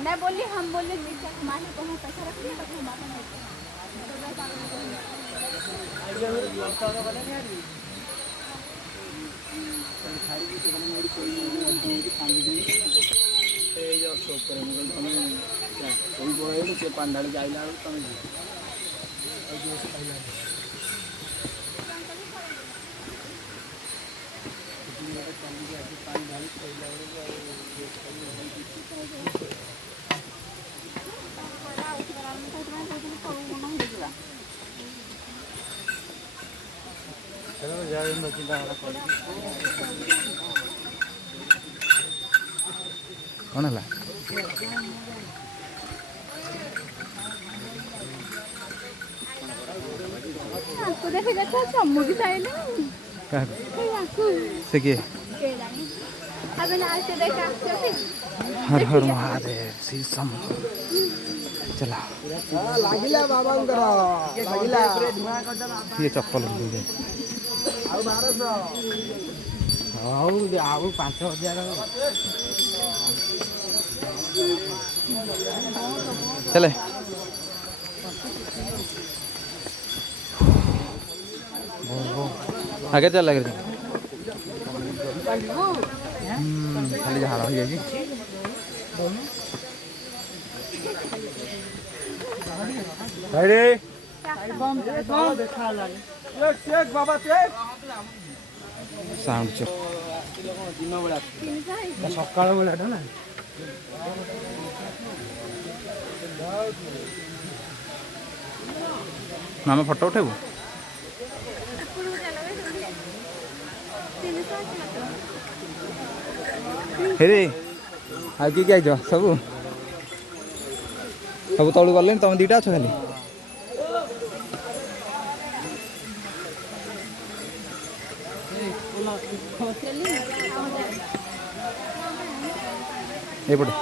नहीं बोली हम बोले माने को पैसा रख दिया तो पांडाली जाइला तुम कौन है देखे देखो सम्मु भी चाहिए से के अब ना से देखा हर हर महादेव श्री सम चला लागिला बाबांकर लागिला ये चप्पल दे दे आउ 1200 आउ 5000 चले आगे चल लग रही खाली झाड़ हो जाएगी अरे चेक बाबा चेक साउंड चेक दिन बेला सकाळ बेलाटा ना मामा फोटो उठेबू हेरे आज किए आइज सब सब तलू गले तुम दीटा अछ खाली एपटे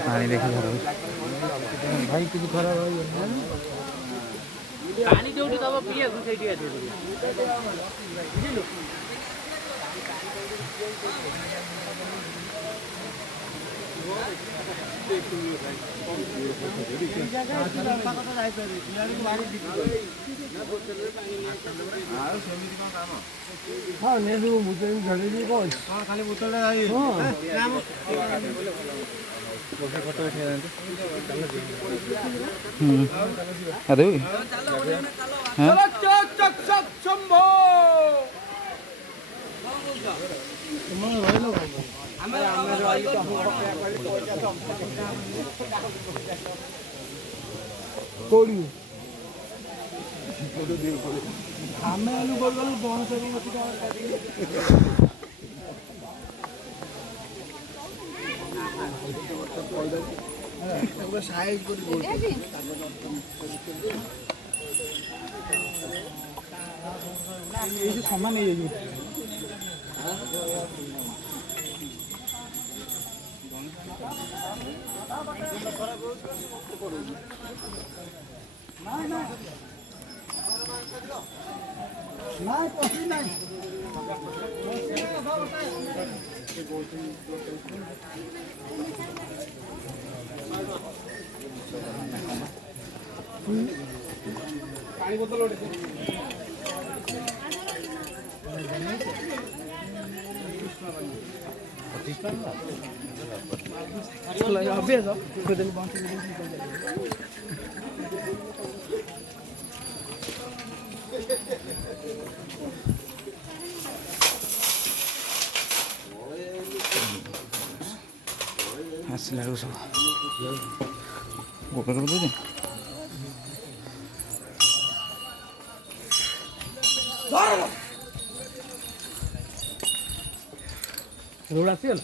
पानी देखा भाई किसी खराब पानी जो दब पिए हाँ नेहरू मुझे घड़ी कौन खाली बोतल फोटो उठे अरे शंभो कोड़ी आमे आलू बोल बोल बोन से भी मत का साइज को बोल ये जो सामान है ये पानी बोतल आसला सब गोबर कर दे रोड आसिगल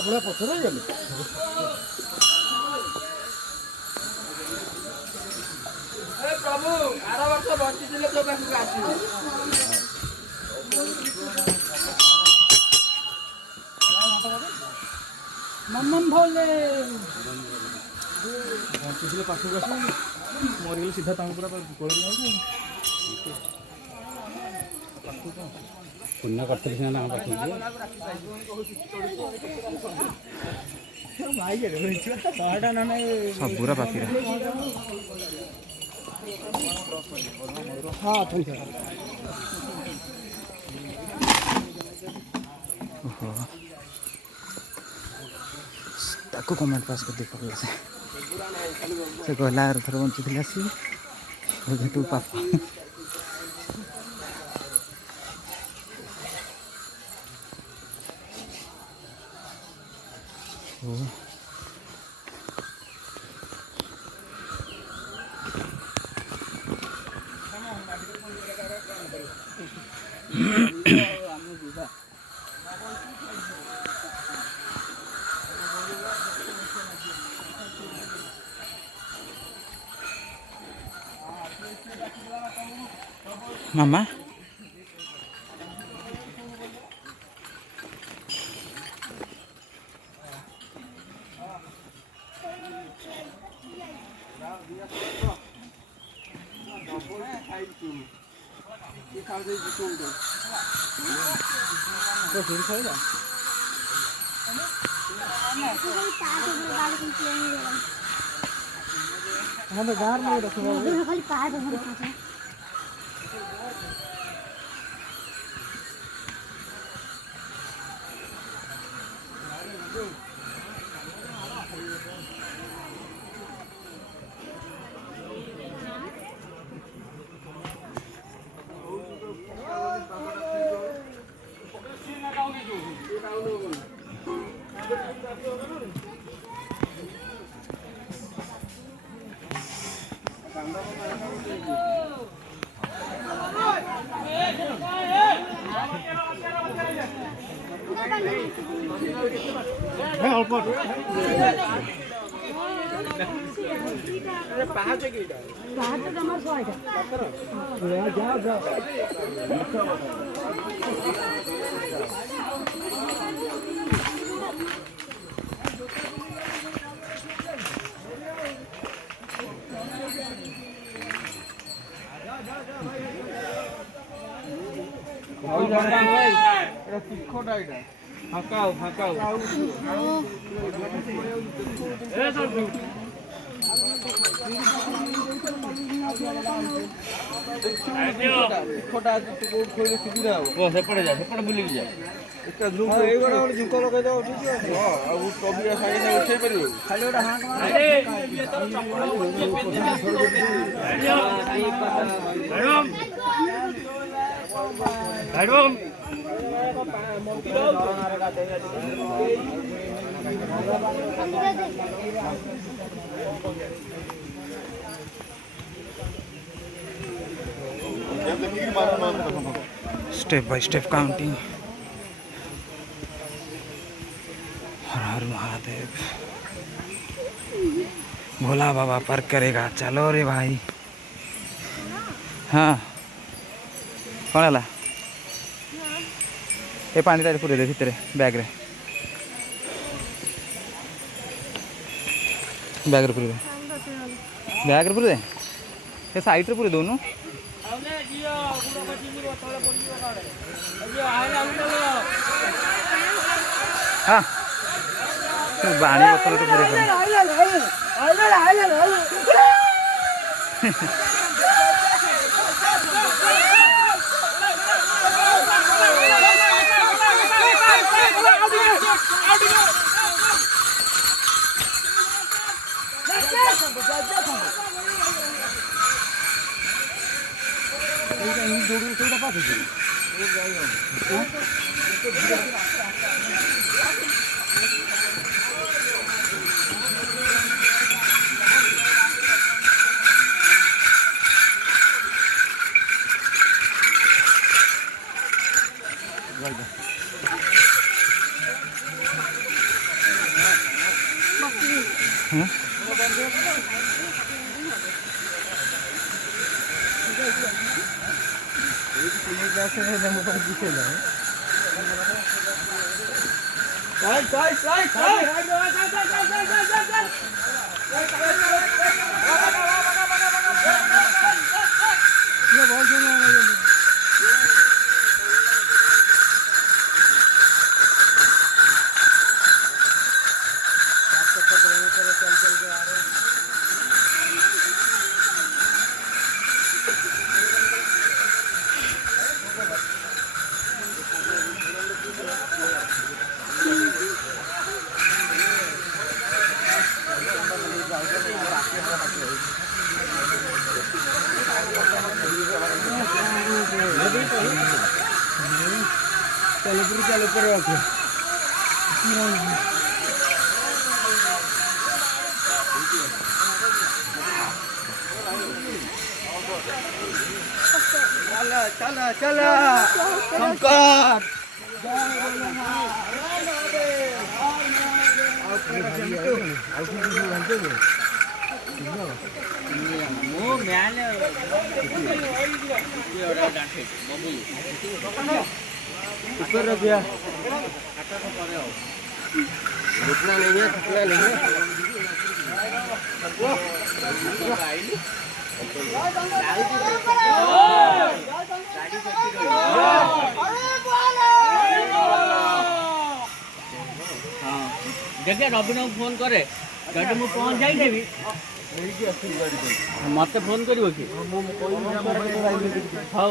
बड़ा पत्थर है प्रभु आर वर्ष बची तो आस ବଞ୍ଚିଥିଲେ ପାଖକୁ ଆସ ମରିଗଲେ ସିଧା ତାଙ୍କୁ ପୁରା ଗୋଳ ଯାଉଛି ପୁଣ୍ୟ କରିଥିଲି ସିନା ତାଙ୍କ ପାଖକୁ ସବୁରା ପାଖରେ ହଁ ଅଛନ୍ତି ଓହୋ ତାକୁ କମେଣ୍ଟ ପାସ୍ କରିଦେଇ ପଡ଼ିଲା ସେ କହିଲା ଆର ଥର ବଞ୍ଚିଥିଲେ ଆସିବି ତୁ ପାପ ଓ ମାମା ସେପଟେ ଯା ସେପଟେ ବୁଲିକି ଯା ଏଇଗୁଡ଼ା ଗୋଟେ ଝୁଙ୍କ ଲଗେଇଦେବ ଆଉ କବିରା ସାଙ୍ଗେ ସାଙ୍ଗେ ଉଠେଇ ପାରିବ ଖାଲି स्टेप बाय स्टेप काउंटिंग हर हर महादेव भोला बाबा पर करेगा चलो रे भाई हाँ कौन है ये पानी टाइम पूरे दे भितर बैग रे पूरे दे बैग रे पूरे दे ये साइड रे पूरे दोनों हाँ पानी बोतल तो पूरे चला चला शंकर ऊपर रख दिया रुकना नहीं है थकना नहीं है देखिए रविना फोन करे गाड़ी में पहुंच जाइदेवी मत फोन कर कि हाँ